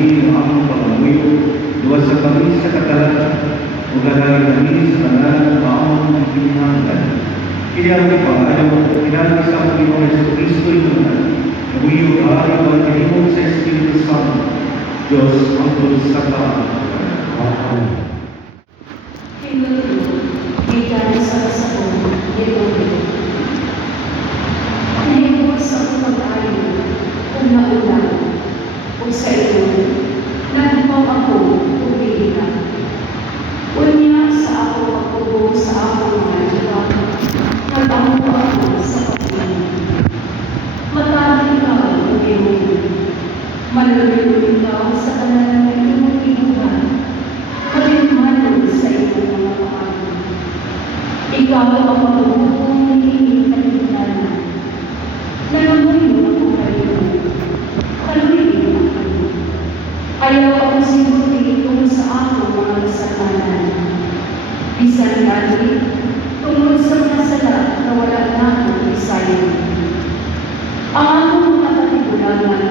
kami ang among pangamuyo, luwas sa kami sa katalan, o galangin kami sa kanan maamong ang pinahanggan. Kaya ang pang-alaw, kinala sa among Ginoong Jesucristo inunan, namuyo ari ang kanimong sa Espiritu Santo, Diyos ang tulos sa Amen. Bigyan sa kasabong, Ginoon. Nahimos sa pag-ayo, kung naulan, kung sa iyo, nagpaw ako, ubili ka. Unya sa ako pagkubo sa ako mga iba, nag-ampo ako sa pagpili. Matabi ka, o Ginoon. Malulunod ikaw sa kanan ng iyong ibuhan. Malimano sa iyong mga paano. Ikaw ang pagkukong naging kalimutan. Nanamoy mo ako kayo. Kaluhin mo kayo. Ayaw ako sinuti kung sa ako mga kasalanan. Bisan dati, tungkol sa mga sala na wala na akong isayo. Ang akong mga katigulangan,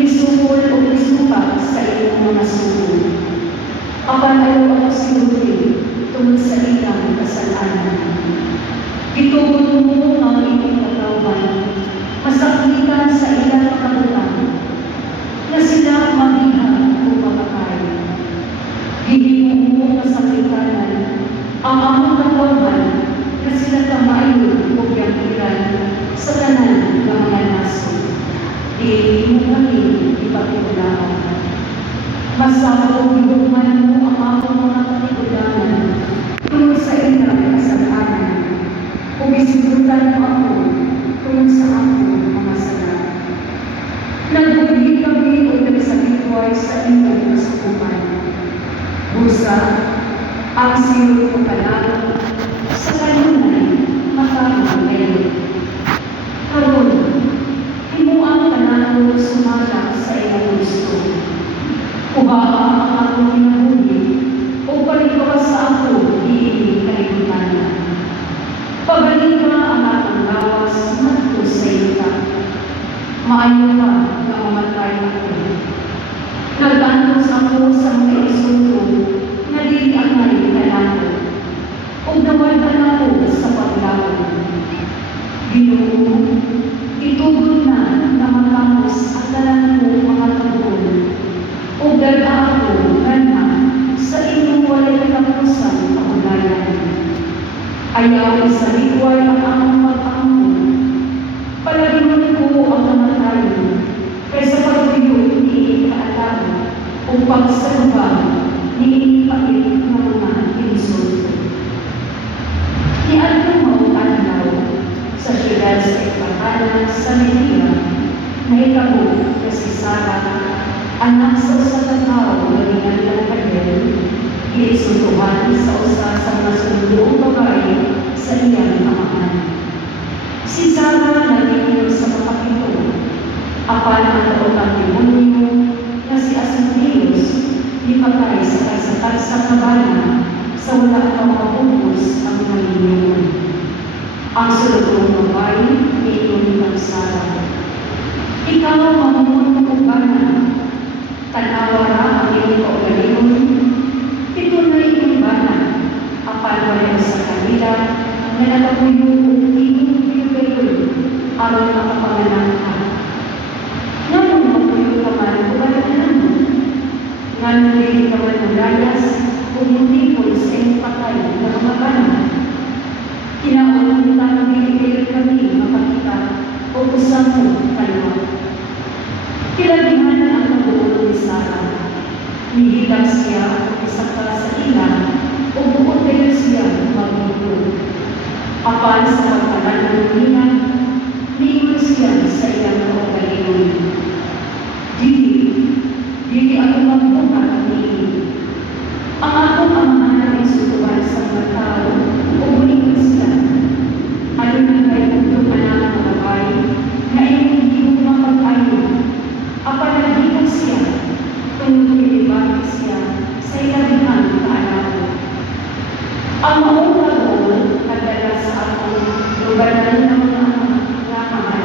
isukol o isupag sa iyong mga sukol. Apan ayaw ako sinuti tungkol sa ilang kasalanan. Gitugon mo ang iyong katawan, masaklitan sa ilang kabulan, na sila mabihag o makakaya. Gihimo mo kasaklitanan ang among katawan, na sila kamayon o yakiran sa tanan ng mga naso. Di mo kami ipagkulaan. Masakot hinuman mo ang among mga katigulangan tungkol sa ilang kasalanan. Kung isigutan mo ako tungkol sa akong mga sala. Nagbuli kami o nagsabitway sa inyong kasukupan. Busa, ang sinulong mo kalang sa kanunay makamang ngayon. Karon, imo ang kanano sumalang sa iyong gusto. Kubaha ang akong pinahuli o palikawas sa ako iiling kalimutan. Pabalik ka ang aking lawas matko sa iyo. Maayo ka na mamatay ako. Nagtantos ako sa mga isuto na dili ang nalikalako. O nawaldan ako sa paglawan. Ginoo, itugod na matapos ang dalang ko mga tabuon. O dala ako gana sa inyong walay katapusan paulayan. Ayaw sa liway ang among pag-amon. Palagiman ko ang kamatayon, kaysa pagbiyo ni ikaalam o pagsalubang ni ikapit ng mga insulto. Niadto mo tanaw sa siyudad sa Ipatanan sa Manila, na ikabot na si Sarah, anak sa usa ka tawo nga ginaglang kanel, giinsultuhan sa usa sa mga sunduong babae sa iyang amahan. Si Sarah naging sa kapatid, apan ang taotang demonyo na si Asmodeus ipatay sa kasagsang kabana sa wala pang mapupos ang mga linyon. Ang sulutong babae iyon ng Sarah. Ikaw mamunong kubana, tanawara ang iyong kaugalingon. Ito na iyong bana, apan wala sa kanila na nakapuyong iyong pinagayon aron makapanganak ka. Nganong mapuyo ka man o wala na naman? Nganong hindi ka man malayas o hindi po sa iyong patay na mga bana? Kinaulang kita na binibigay kami mapakita o usang mo kalawa. Kilabihan ang nabuo ni Sarah. Nihidang siya o isa para sa ilan o buod kayo siya magbuto. Apan sa pagkalan ng niya, niiwan siya sa iyang kaugalingon. Dili ako magbuhat ni ang akong amahan ay sutuban sa mga tao o bulikan sila. Ano na kayo kung anak ng babae na iyong hindi mo mapag-ayo. Apan naghikan siya, tungkol ilibag siya sa ilabihan na anak. Ang maong lagol, kadala sa akong lugar ng mga nakaman,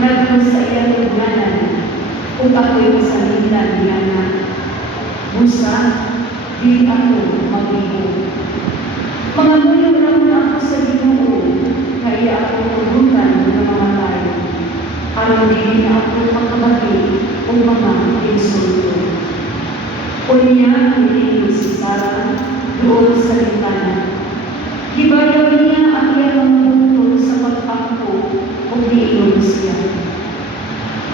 nagkong sa iyang lugnanan. kung ako'y masalitan niya na, busa, di ako mag-ibo. Mga mulong na ako sa Ginoo, kaya ako turutan ng mga tayo. Alam din na ako magkabagi o mga insulto. Unya ang inilig si Sarah doon sa bintana. Gibayaw niya ang iyang mga butol sa pagpangko o diinom siya.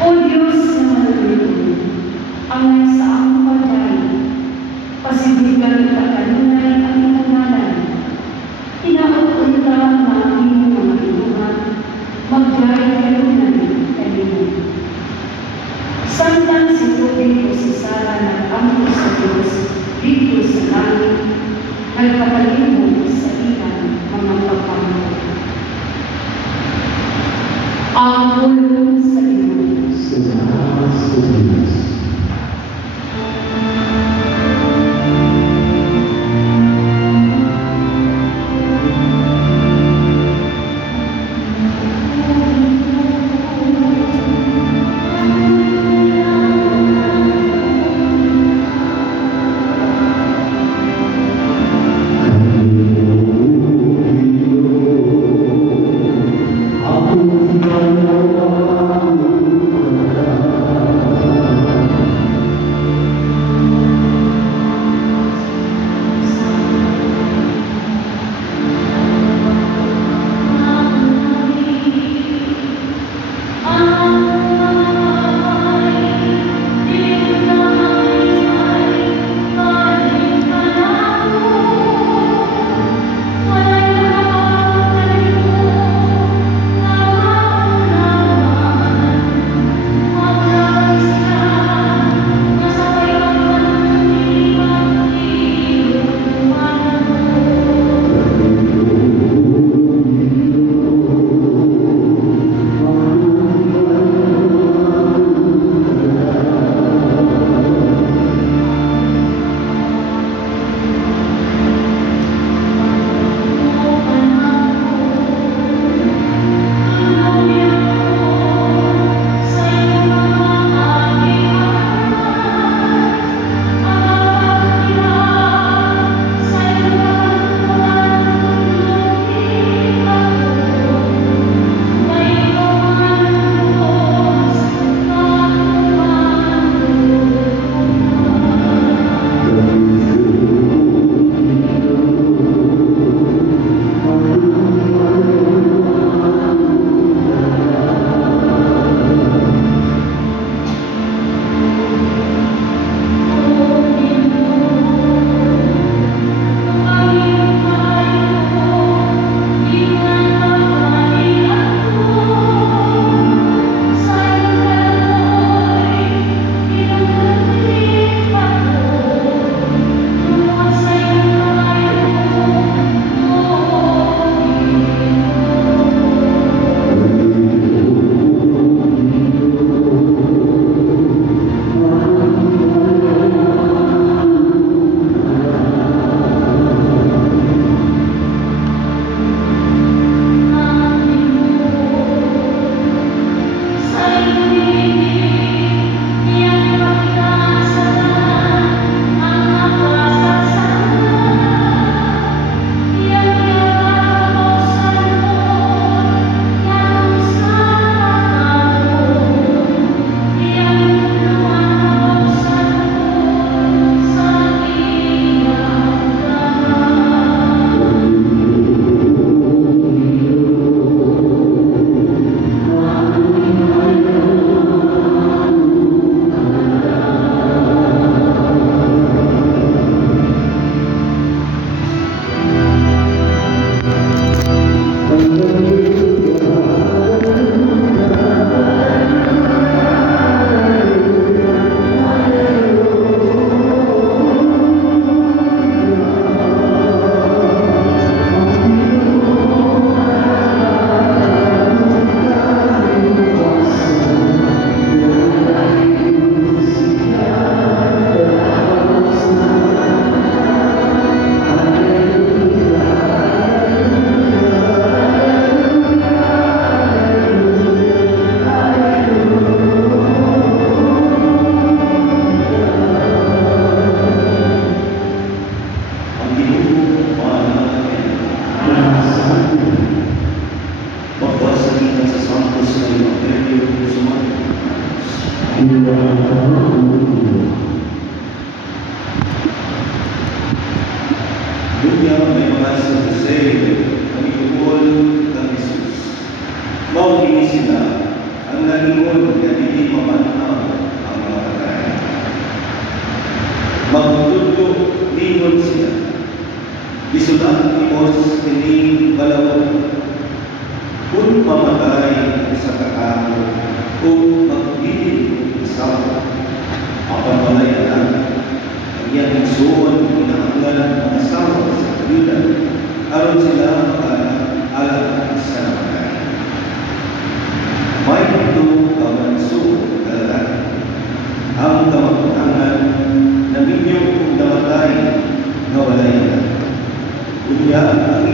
O Diyos na malulunod, ang sa ang pagay, pasibigan ka kanunay ang imungalan. Inaupunta ng iyong mga inuman, maggay kanunay kanino. Samtang si Tubig o si Sarah nag-ampo sa Diyos dito sa langit, nagpapalibog sa ilang mga pagpangko. Ang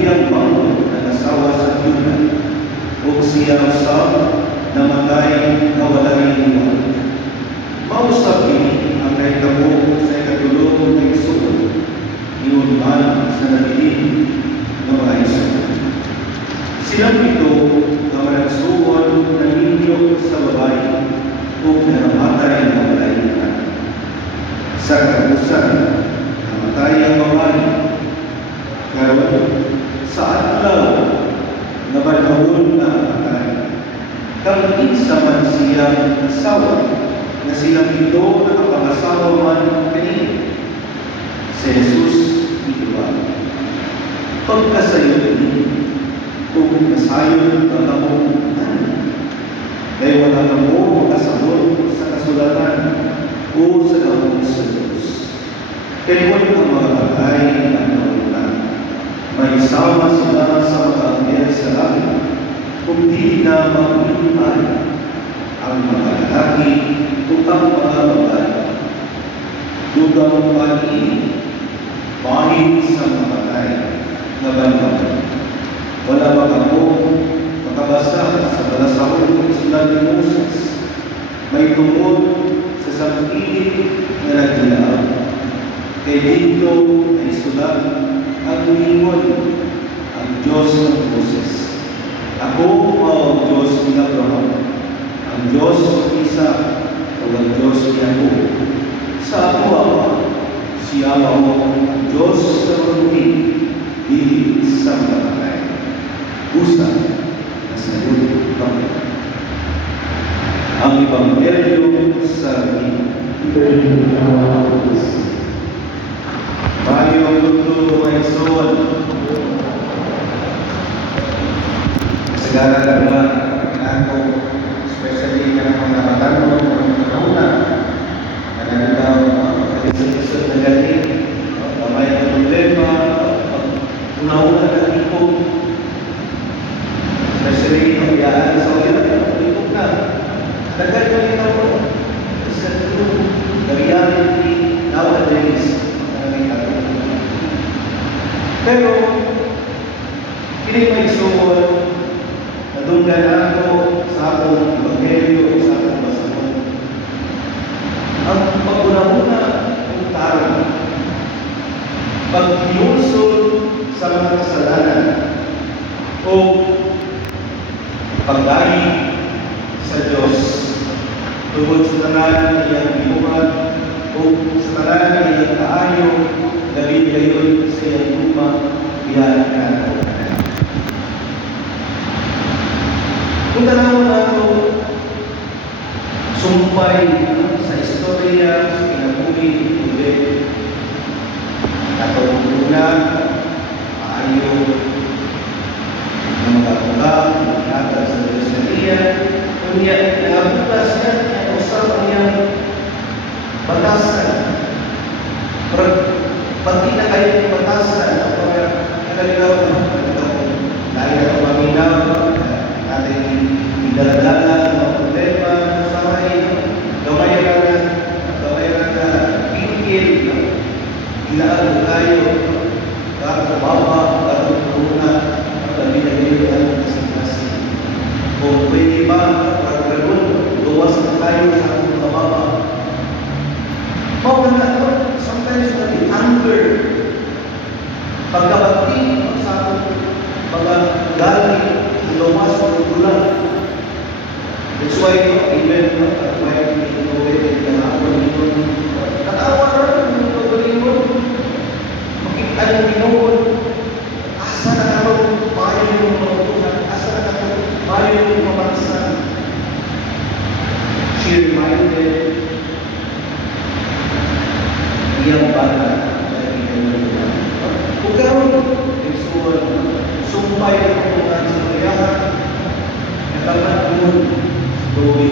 iyang bangon na nasawa sa Juda, o siya usab namatay na wala iniwan. Mausap ini ang nahitabo sa ikatulong na igsoon, iyon man sa nabilin ng mga igsoon. Silang ito na managsuon na ninyo sa babae kung namatay na wala iniwan. Sa kagusan, namatay ang babae, karon sa adlaw na panahon na namatay. Kang isa man siyang asawa, na silang ito nakapangasawa man kanina. Si Jesus ituwa. Pagkasayo din, kung nasayon ang among dahil wala na mo makasabot sa kasulatan o sa kamong sa Diyos. Kaya ang mga bagay na naulan, may sama sila sa mga anghel sa langit, kung di na mag-iwan ang mga lalaki o ang mga babae. Dugang pag-ibig, bahid sa mamatay na bandaw. Wala ba ako makabasa sa balasahon ng sulat ni Moses? May tungkol sa sampilit na nagdilaw. Kay dito ay sulat ang lingon ang Diyos ng Moses. Ako ang Diyos ni Abraham, ang Diyos ni Isaac, o ang Diyos ni Jacob. Sa ako siya ang Diyos sa mabuti, di sa mamatay. Usa na sagot kami. Ang Ebanghelyo sa Mayo ang tutulong ay soon. Segala dama ako, especially ng mga katanong, mga kauna, na daw kalisod-lisod na galing, may problema, unauna na ito, especially yung biyaan sa ulit, ito na. Dagat ko rin ako, sa the reality nowadays, pero, hindi may suwon, nadunggan ako sa akong Ebanghelyo o sa akong basahon. Ang pag-una-una ng tarong, pag-iusod sa mga kasalanan o pagdahi sa Diyos tungkol sa tanan na iyang binuhat o sa tanan na iyang kaayo, gabi gayon sa iyang luma, biyahan ka na. Kung tanawin nato, sumpay sa istorya, sa pinaguli, ulit, natulog na, maayo, ng mga tula, magkatag sa Diyosariya, kunya, nangabutas na, ang usap ang iyang batasan. Pati na kayo batasan, ang mga nakaligaw dahil na paminaw, ating idaladala, mga problema, gamay lang na pingkil, ilaan tayo, kakababa, kakabuna, kakabinagilian, kasi kung pwede ba, pagkaroon, luwas na tayo sa ating kababa. Mawala ito, sometimes natin anger, pagkabati, sa ating mga galing, lumas o gulang. That's why even why innovated na ako nito. Tatawa na ng pagbalingon. Makita ng Pinoon. Asa na ako mayo yung mga asa na ako mayo yung mabansa. She reminded iyang bata na iyang kung karoon, sumpay ako mga sa kayahan, nakakalun doon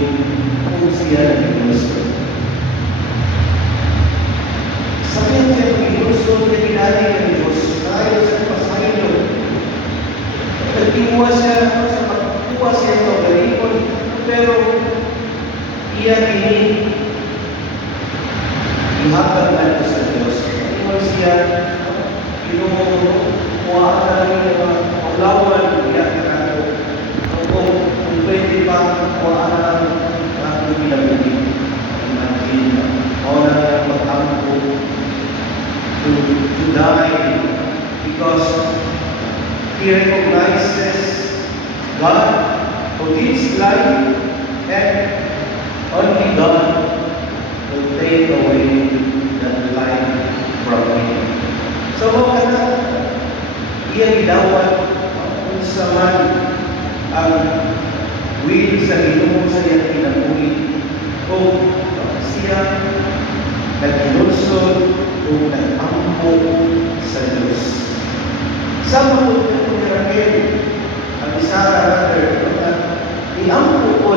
kung siya ng gusto. Sabihin siya ng gusto na ginali ng Diyos, tayo sa pasahin nagtimuha siya sa pagkuha siya ito galikon, pero iyan ini ihatag na ito sa Diyos. Iwan siya, pinukuha na rin because he recognizes God who gives life, and only God will take away that life from him. So mo kana iya gidawat kung sa man ang will sa Ginoo sa iyang kinabuhi o siya naglunsod o nag-ampo sa Diyos. Sa mga ni Raquel, ang Sarah rather, iampo po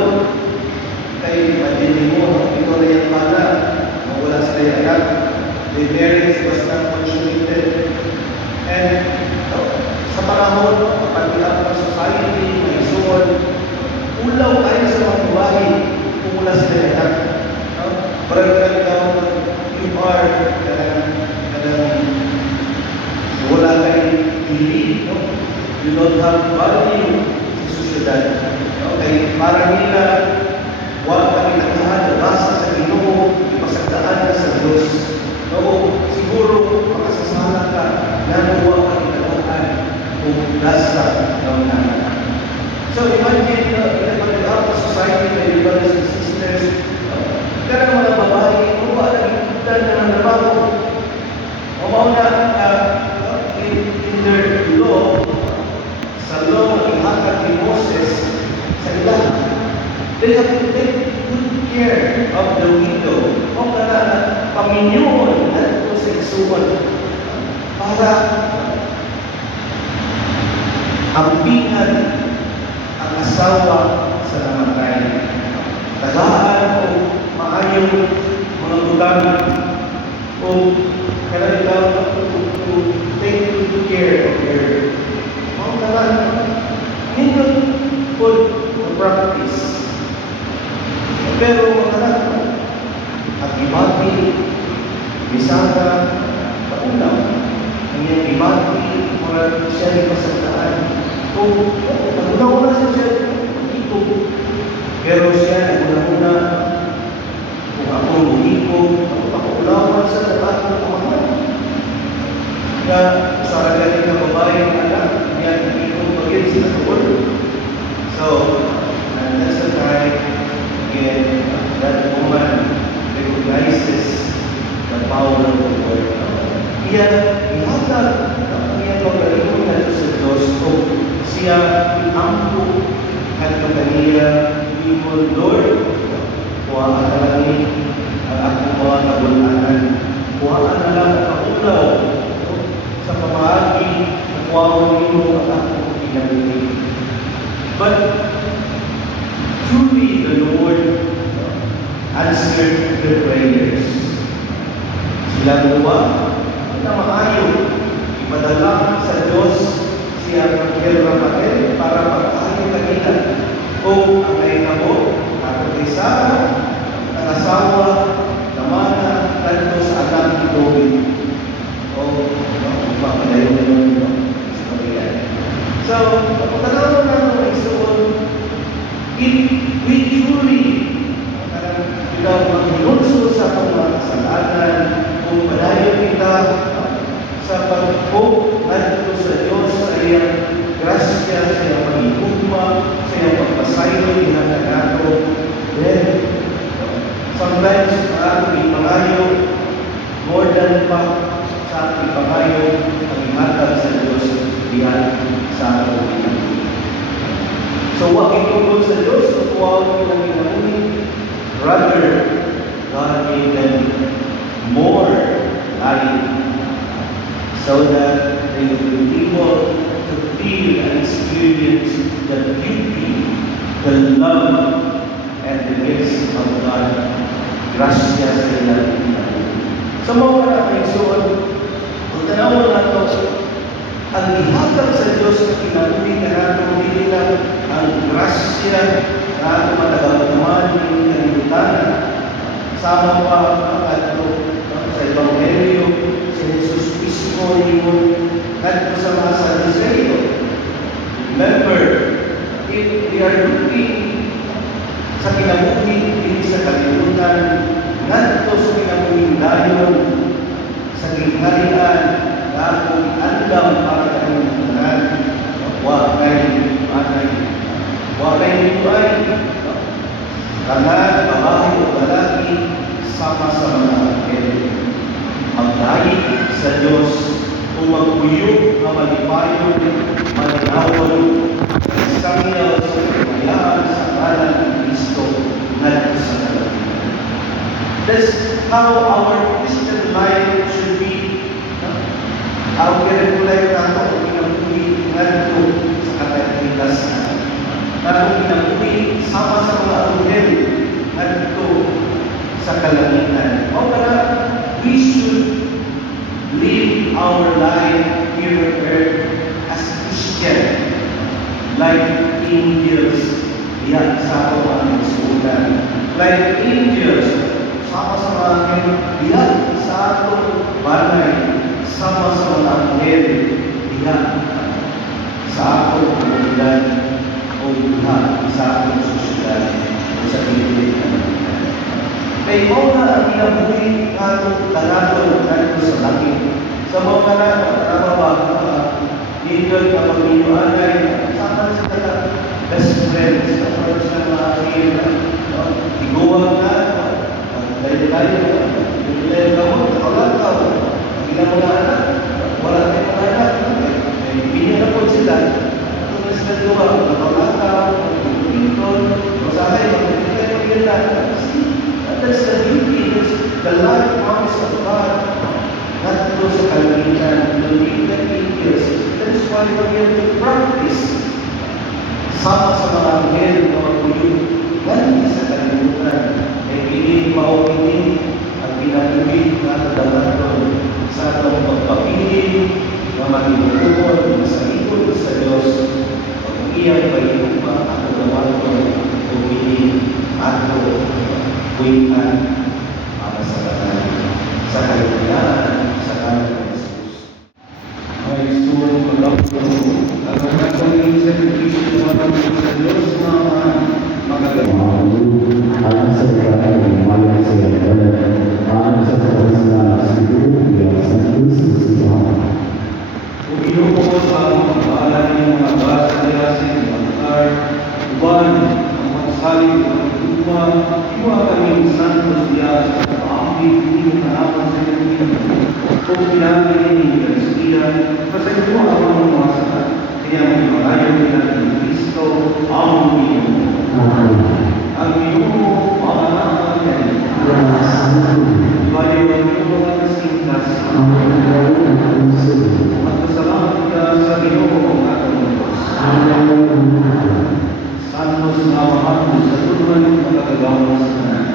kay madini mo, ito na yung pala, mawala sila yung anak, the marriage was not consummated. And sa panahon, pag-iap ng society, may isuon, ulaw kayo sa mga buhay, kung wala sila yung anak. Barangay daw, you are, wala kayong pili, no? You don't have value sa sosyedad. Okay, para nila, wala kami nagkahan, basa sa Ginoo, ipasagdaan ka sa Diyos. No, siguro, makasasala ka, nanuwa ka nagkahan, kung nasa ng naman. So imagine, pinapag-up sa society, may brothers and sisters, kaya mga babae, kung ba nagkikitan na ng trabaho, o mauna in their law, sa law ng ihatag ni Moses sa ilan, they have to take good care of the widow. O kana paminyon at ito sa isuwan para ambingan ang asawa sa namatay. Tagaan o maayong mga butang o kanila to take good care of her. Ang kanan, hindi po practice. Pero kanan, at ibati, bisada, paulaw, ang iyong ibati, mga siya ay pasagdaan. Kung una-una siya, ito. Pero siya, una-una, kung ako lumiko, ako pakuulawan sa lahat ng pamahan. Kaya sa agaling na babae ng anak, yan ang ikong bagay sila tuol. So, and that's the time, again, that woman recognizes the power of the word. Iyan, ihatag ang iyang pagkalimon na sa Diyos o siya iampo at pagkaniya imon, Lord, kuhaan na lang ang aking mga kabulanan. Kuhaan na lang ang kaulaw sa pamahagi na kuhaan mo ang aking pinagili. But truly the Lord answered their prayers. Sila luwa na maayo, ipadala sa Diyos siya ang Raquel para pag-ayo kanila. Kung ang naitabo, at isa, ang asawa, namana, tanto sa anak ni David. O, magpapalayo na yun sa pagkakas. So, kung tanaw na ng isuon, if we truly maghilunso sa mga kasalanan, kung palayo kita sa pag-hope natin sa Diyos, sa iyang grasya, sa iyang pag-ikugma, sa iyang pagpasayo, hinaganato, then, sometimes ating ipangayo, more than pa sa ating ipangayo, ang ihatag sa Diyos, diyan sa ating. So, what itulog sa Diyos, kukuha ng inauni, rather, God gave them more life so that they will be able to feel and experience the beauty, the love, and the gifts of God. Grasya sa ilang so, mga karakaysuan, kung tanawin nato, ang ihatag sa Diyos na kinabuhi na nato, hindi lang ang grasya na ato matagaman ng kalimutan. Sama pa ang ato sa Ebanghelyo, si Jesus mismo yung at sa mga Sadduceo. Remember, if we are looking sa kinabuhi, hindi sa kalimutan, nandito sa kinabuhi dayon, sa kingharian, na atong andam para Tanan, babae o lalaki, sama sa mga anghel. Magdahi sa Diyos o magpuyok na malipayon, malinawan, nagsangyal sa kamayaan sa ngalan ng Kristo ngadto sa kalangitan. That's how our Christian life should be. Ang kinakulay nato o pinapuwi ngadto sa katagiglasan. Nato pinapuwi sama sa mga anghel ngadto sa kalangitan. O para we should live our life here on earth as Christian, like angels. Diyan sa ato ang nagsuulan. Like angels, sama sa mga anghel. Diyan sa ato banay, sama sa mga anghel. Diyan sa ato komunidad o buhat sa ato sosyedad o sa pilihan. Kay mo na ang inabuhi ato tanaton ngadto sa langit. Sa mga tama ba dito kapag iniwanay sama sa kata best friends kapag sa mga anghel iguwag na layo-layo layo gamot nakalakaw ang ilang mga anak wala tayong mga anak pinila po sila kung sila duwa nakalakaw pinton masahay magpinila that's the beauty, that's the life promise of God. Not those sa kalangitan, the living angels. That is why we have to practice. Sama sa mga anghel, mga puyok, ganyan sa kalimutan. Ay piling pauwitin at pinapulit na kadalaton sa atong pagpapiling na magigulungan sa ikot sa Diyos. Pag iyan pag-iupa at kadalaton o piling ato kuitan para sa lahat sa kaligtasan sa kanan ng Jesus. Ay suwang pagkakot ang nagkakaroon sa Kristo na sa Diyos na magagawa. Alam sa kaya ng malang sa alam sa kawasan sa Pilipinas sa Kristo sa Kung inupo sa mga paalan ng mga basa nila sa mga uban, ang magsalit ng iwa kami santos diya sa pag-aamit hindi hanapan sa kanya. Kung pinagin ni Kristiya, pasay mo ang mga masakat, kaya may malayo nila ng Kristo, ang Pinoon. Ang Pinoon, mga nakakagyan. Baliw ang Pinoon at kasintas. At kasalamat ka sa Pinoon at ang Diyos. Santos na mahal sa tulungan ng pagkakagawa sa kanan.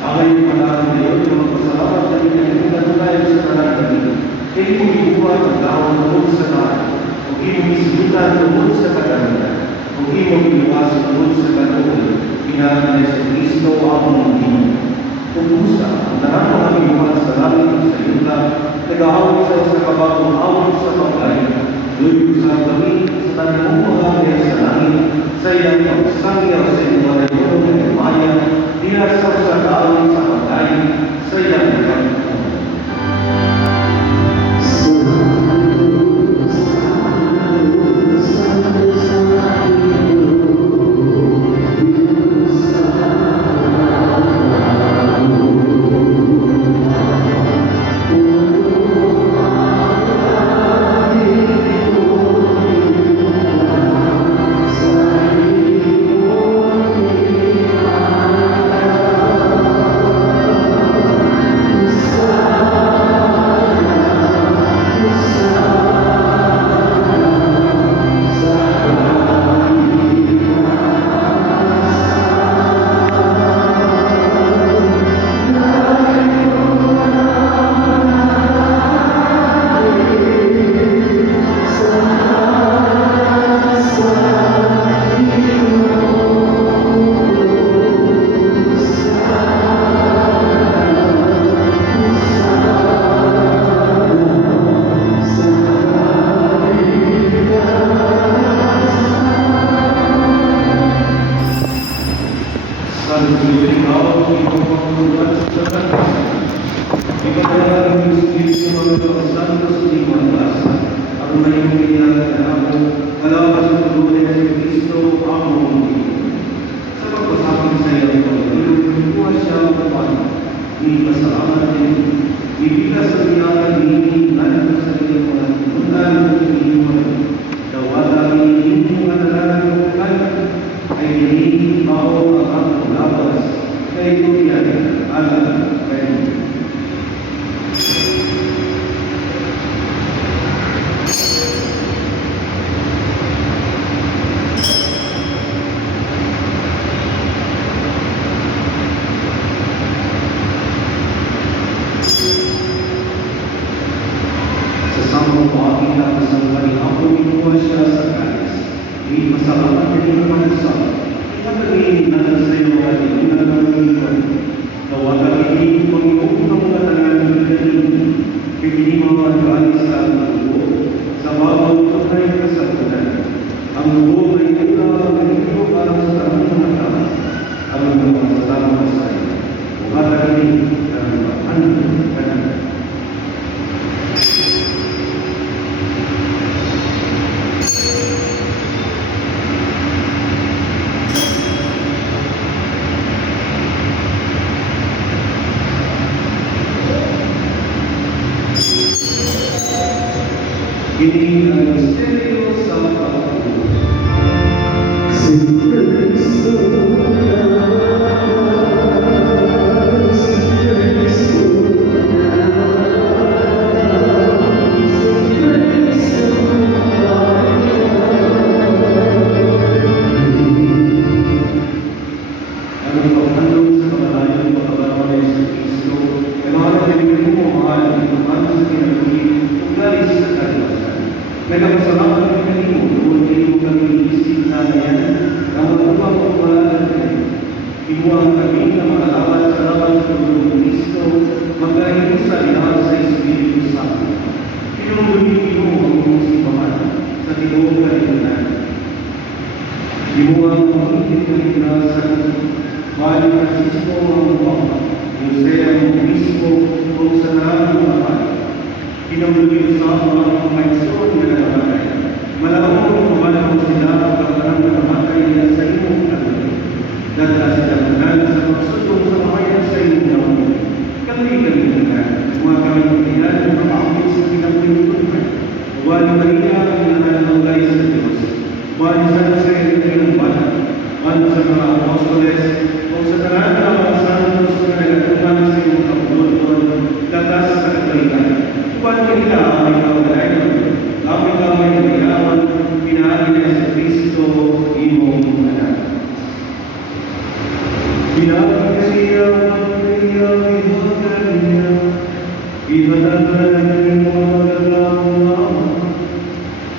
Ang iyong pangalan na iyon, yung magpasalamat na pinagpuntan tayo sa kanan natin. Kayo mo ibuhat ang gawang doon sa kanan. Huwag iyong isilitan doon sa kanan. Huwag iyong iluwasan doon sa kanan. Pinanay sa Kristo ang mga Pinoon. Kumusta ang lahat ng aming iwan sa langit at sa yuta, nag-aawit sa kabagong awit sa pagkain. Doon sa kami, sa tanong mga kaya sa langit, sa iyang pagsangyaw sa iyong mga yun ng maya, diya sa daan sa pagkain, sa iyang pagkain. kami nasa sa iyo at inunan ng Panginoon. Tawagan kami Panginoon ng katangan ng kanina. Pipili mga alis sa ang buo sa bawat tunay kasagutan. Ang buo ay ula ng ito para sa aming mga tao. Ang mga kasama sa iyo. Tawagan kami ng anong katangan. Ini ang misteryo sa pagkakulo. Si Cristo, si Cristo, Ang paghandog sa kamalayan ng pagkababalay sa Kristo, ay mga nagdibig mo mahal ng pagkano sa kinagawin kung galing sa kaliwasan. Nagkakasalamat kami kanimo, doon kanimo kami isip na yan, na magupang pagpalalan kayo. Ibuang kami na makalaban sa laban sa pagkakulo ng Kristo, magkahit sa linahal sa Espiritu Santo. Pinunggulin mo ang mga sipaman sa tinuong kalimutan. Ibuang pangingin kami sa Bali Francisco ang Papa, Jose ang Obispo, o sa lahat ng mga pari. Pinamulin sa mga pangayson na nakamatay. Malawang kumalang sila ang pagkakarang nakamatay nila sa iyong kagawin. Dahil sila naman sa pagsutong sa mamayan sa iyong gawin. Kami na mga kamitiyan na mapakapit sa pinagpintunan. Wali Maria ang nananalagay sa Diyos. Wali sa iyong pinagbalan. Wali sa mga apostoles, o sa talaan ng mga santos na nagatuman sa iyong kapulunod, lakas sa katalikan. Kuwan kanila ang ikaw-alay ng kami ng mayaman, pinahali niya sa Kristo, imong anak. Pinahali siya, Maria, ibagan niya, ibadagan ng mga magagawa,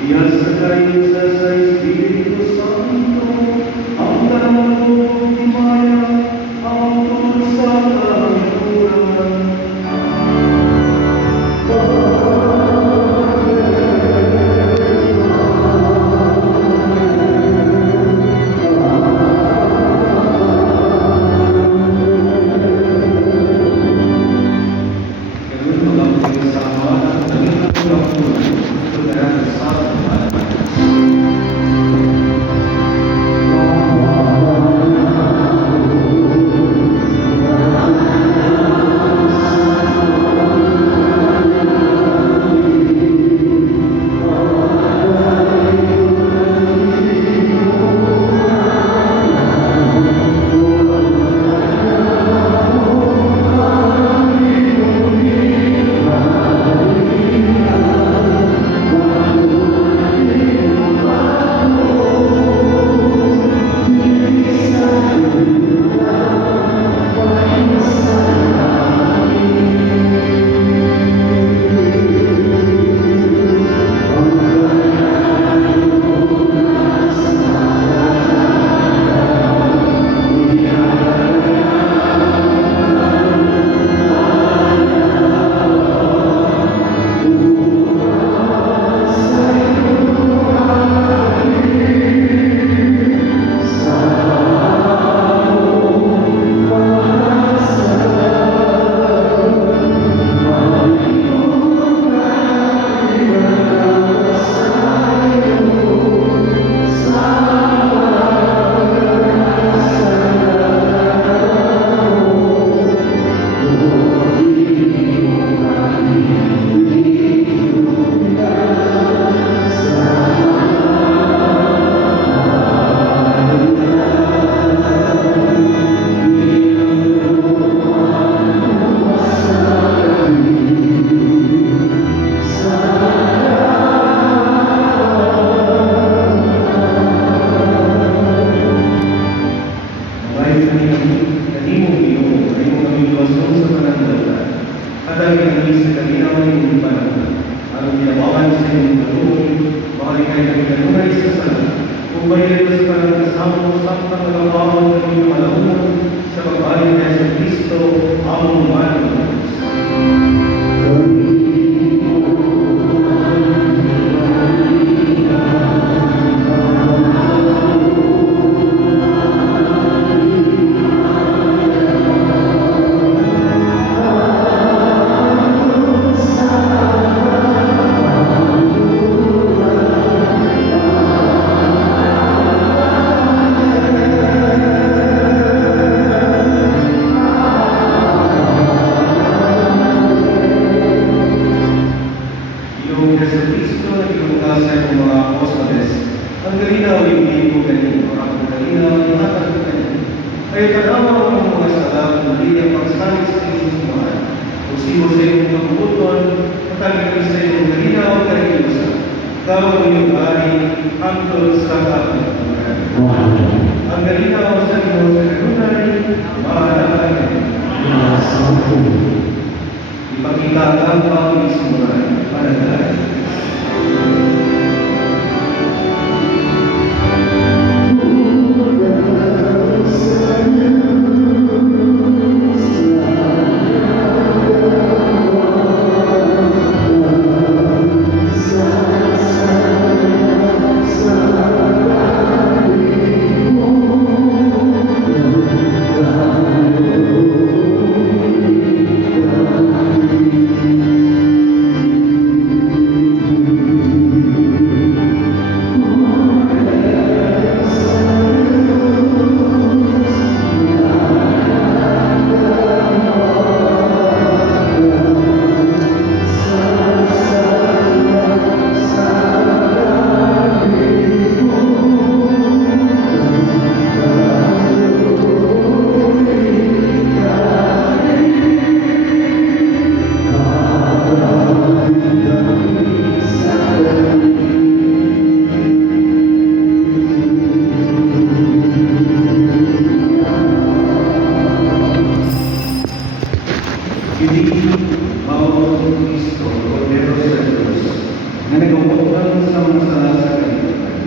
iyasakay sa Espiritu Santo, ang tanong mo, Kumayin sa kanang kasama sa nagawawang ng inyong alauna sa pagbaling niya sa Kristo, among Manong. Yung Yesu Cristo na inuugasan ng mga apostoles, ang galinaw yung hindi ko ganito, ang galinaw yung hatag ko ganito. Kaya tanawa ng mga salam, hindi ang pagsalit sa inyong sumahan. Kung sino sa inyong kabubuton, matagin kami sa inyong galinaw, karilusa. Ikaw ang iyong hari, angkol sa kapaturan. Ang galinaw sa inyong sa kanunay, mahalakan natin. Ipakita ang pang-ismuran. Panagay. Hindi mauulit Kristo, Cordero sa Diyos, na nagawaan sa mga sala sa kalimutan.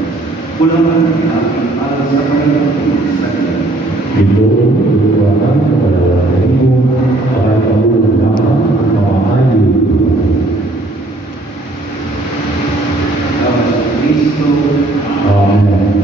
Kulang ang aking para sa kalimutan sa kalimutan. Ito, tutuwakan kepada Tuhanmu, para kamu dapat memahami. Dalam Kristo, Amin.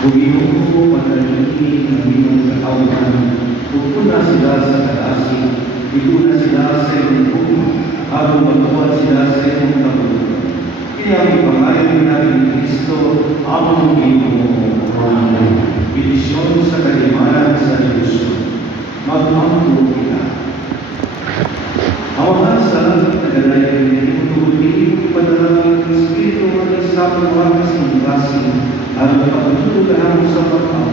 Ginoo ko panalangin ang iyong katawan, pupuna sila sa kalasing, ituna sila sa iyong buko, habang magkuhan sila sa iyong kabuto. Kaya ang pangalan natin ni Kristo, among Ginoo. Bendisyon sa kalimanan sa Diyos. Magmampo kita. Awahan sa langit na galayan ng imutuloy, ipadalangin ng Espiritu ng isang wakas ng klaseng, ang pagtutulahan sa pagkaw.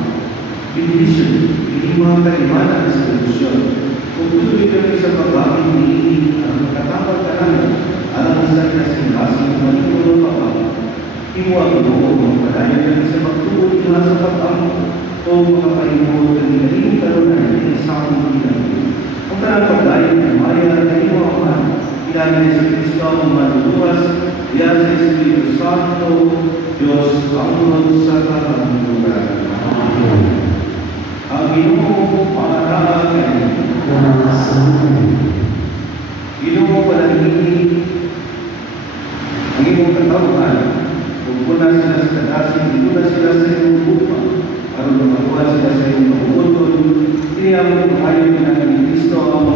Bendisyon, hindi mga kalimanan sa Diyos. Kung tuloy kami sa pagkain ni ang katapag kanan, alam sa klaseng klaseng manipulong pagkaw. Iwa Ginoo ang padayon kami sa pagtuod nila sa pag-amo o mga palimod ng ilalim kalunan ng isang ilalim. Ang tanang pagdayon ng Maya na iwaman, ilalim sa Kristo ang matuluwas, diyan sa Espiritu Santo, Diyos ang sa kalandugan. Ang Ginoo pangaraan Ginoo panalangin ang iyong katawan. Puna sila sa kalasing, puna sila sa iyong bupa, para makakuha sila sa iyong mabubuton, kaya ang ayaw na ng Kristo ang